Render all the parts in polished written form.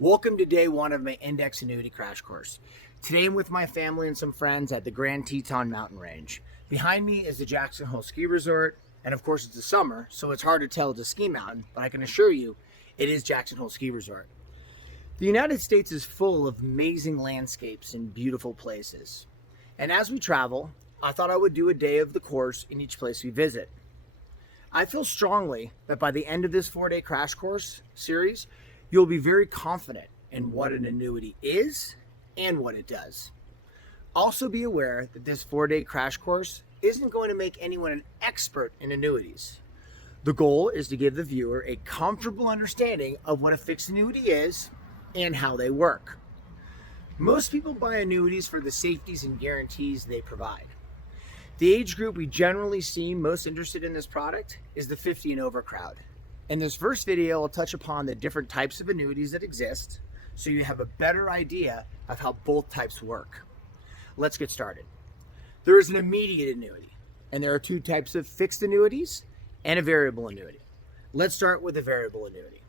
Welcome to day one of my index annuity crash course. Today I'm with my family and some friends at the Grand Teton Mountain Range. Behind me is the Jackson Hole Ski Resort, and of course it's the summer, so it's hard to tell it's a ski mountain, but I can assure you it is Jackson Hole Ski Resort. The United States is full of amazing landscapes and beautiful places. And as we travel, I thought I would do a day of the course in each place we visit. I feel strongly that by the end of this 4-day crash course series, you'll be very confident in what an annuity is and what it does. Also be aware that this 4-day crash course isn't going to make anyone an expert in annuities. The goal is to give the viewer a comfortable understanding of what a fixed annuity is and how they work. Most people buy annuities for the safeties and guarantees they provide. The age group we generally see most interested in this product is the 50 and over crowd. In this first video, I'll touch upon the different types of annuities that exist so you have a better idea of how both types work. Let's get started. There is an immediate annuity, and there are two types of fixed annuities and a variable annuity. Let's start with a variable annuity.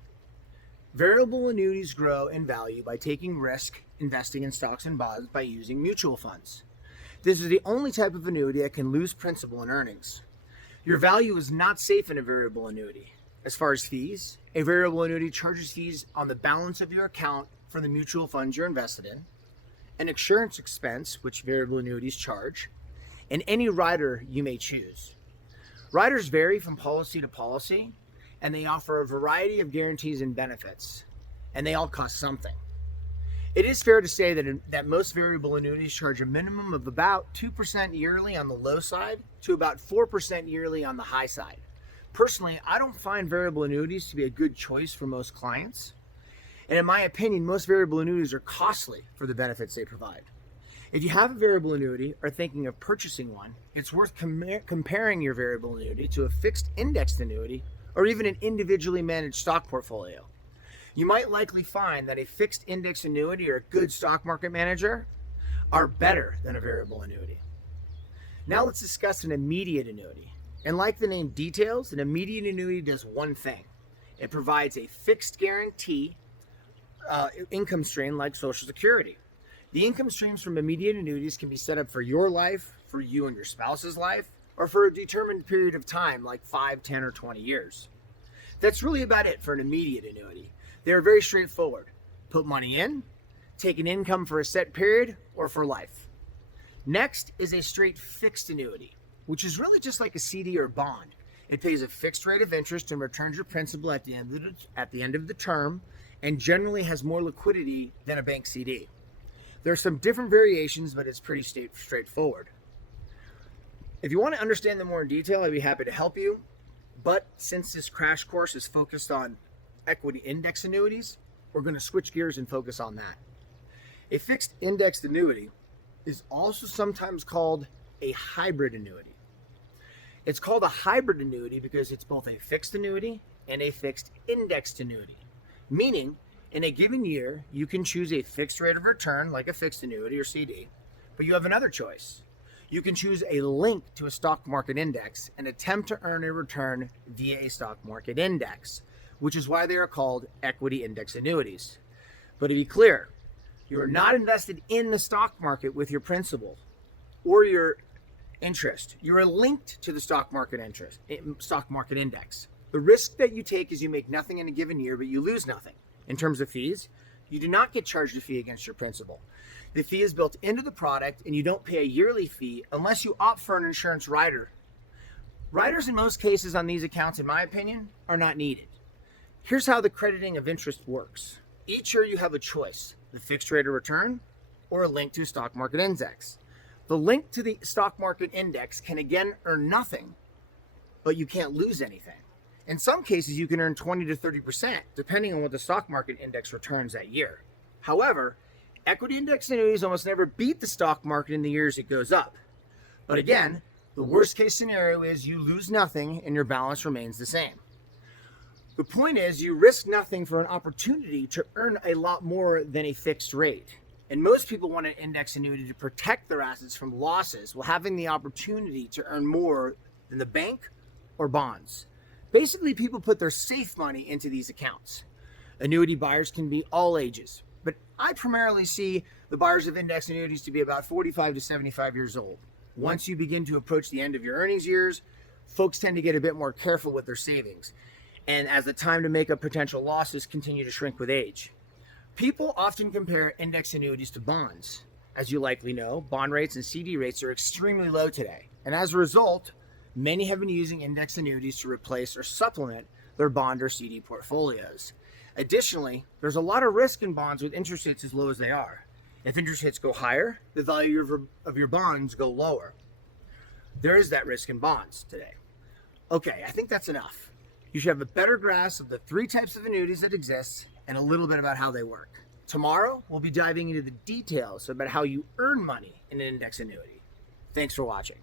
Variable annuities grow in value by taking risk investing in stocks and bonds by using mutual funds. This is the only type of annuity that can lose principal and earnings. Your value is not safe in a variable annuity. As far as fees, a variable annuity charges fees on the balance of your account for the mutual funds you're invested in, an insurance expense, which variable annuities charge, and any rider you may choose. Riders vary from policy to policy, and they offer a variety of guarantees and benefits, and they all cost something. It is fair to say that most variable annuities charge a minimum of about 2% yearly on the low side to about 4% yearly on the high side. Personally, I don't find variable annuities to be a good choice for most clients. And in my opinion, most variable annuities are costly for the benefits they provide. If you have a variable annuity or thinking of purchasing one, it's worth comparing your variable annuity to a fixed indexed annuity or even an individually managed stock portfolio. You might likely find that a fixed index annuity or a good stock market manager are better than a variable annuity. Now let's discuss an immediate annuity. And like the name details, an immediate annuity does one thing. It provides a fixed guarantee income stream like Social Security. The income streams from immediate annuities can be set up for your life, for you and your spouse's life, or for a determined period of time like 5, 10, or 20 years. That's really about it for an immediate annuity. They are very straightforward. Put money in, take an income for a set period, or for life. Next is a straight fixed annuity, which is really just like a CD or bond. It pays a fixed rate of interest and returns your principal at the end of the term, and generally has more liquidity than a bank CD. There are some different variations, but it's pretty straightforward. If you want to understand them more in detail, I'd be happy to help you. But since this crash course is focused on equity index annuities, we're going to switch gears and focus on that. A fixed indexed annuity is also sometimes called a hybrid annuity. It's called a hybrid annuity because it's both a fixed annuity and a fixed indexed annuity, meaning in a given year, you can choose a fixed rate of return like a fixed annuity or CD, but you have another choice. You can choose a link to a stock market index and attempt to earn a return via a stock market index, which is why they are called equity index annuities. But to be clear, you are not invested in the stock market with your principal or your interest. You are linked to the stock market index. The risk that you take is you make nothing in a given year, but you lose nothing. In terms of fees, you do not get charged a fee against your principal. The fee is built into the product, and you don't pay a yearly fee unless you opt for an insurance rider. Riders in most cases on these accounts, in my opinion, are not needed. Here's how the crediting of interest works. Each year you have a choice, the fixed rate of return or a link to a stock market index. The link to the stock market index can again earn nothing, but you can't lose anything. In some cases, you can earn 20 to 30%, depending on what the stock market index returns that year. However, equity index annuities almost never beat the stock market in the years it goes up. But again, the worst case scenario is you lose nothing and your balance remains the same. The point is you risk nothing for an opportunity to earn a lot more than a fixed rate. And most people want an index annuity to protect their assets from losses while having the opportunity to earn more than the bank or bonds. Basically, people put their safe money into these accounts. Annuity buyers can be all ages, but I primarily see the buyers of index annuities to be about 45 to 75 years old. Once you begin to approach the end of your earnings years, folks tend to get a bit more careful with their savings, and as the time to make up potential losses continue to shrink with age. People often compare index annuities to bonds. As you likely know, bond rates and CD rates are extremely low today, and as a result, many have been using index annuities to replace or supplement their bond or CD portfolios. Additionally, there's a lot of risk in bonds with interest rates as low as they are. If interest rates go higher, the value of your bonds go lower. There is that risk in bonds today. Okay, I think that's enough. You should have a better grasp of the three types of annuities that exist and a little bit about how they work. Tomorrow, we'll be diving into the details about how you earn money in an index annuity. Thanks for watching.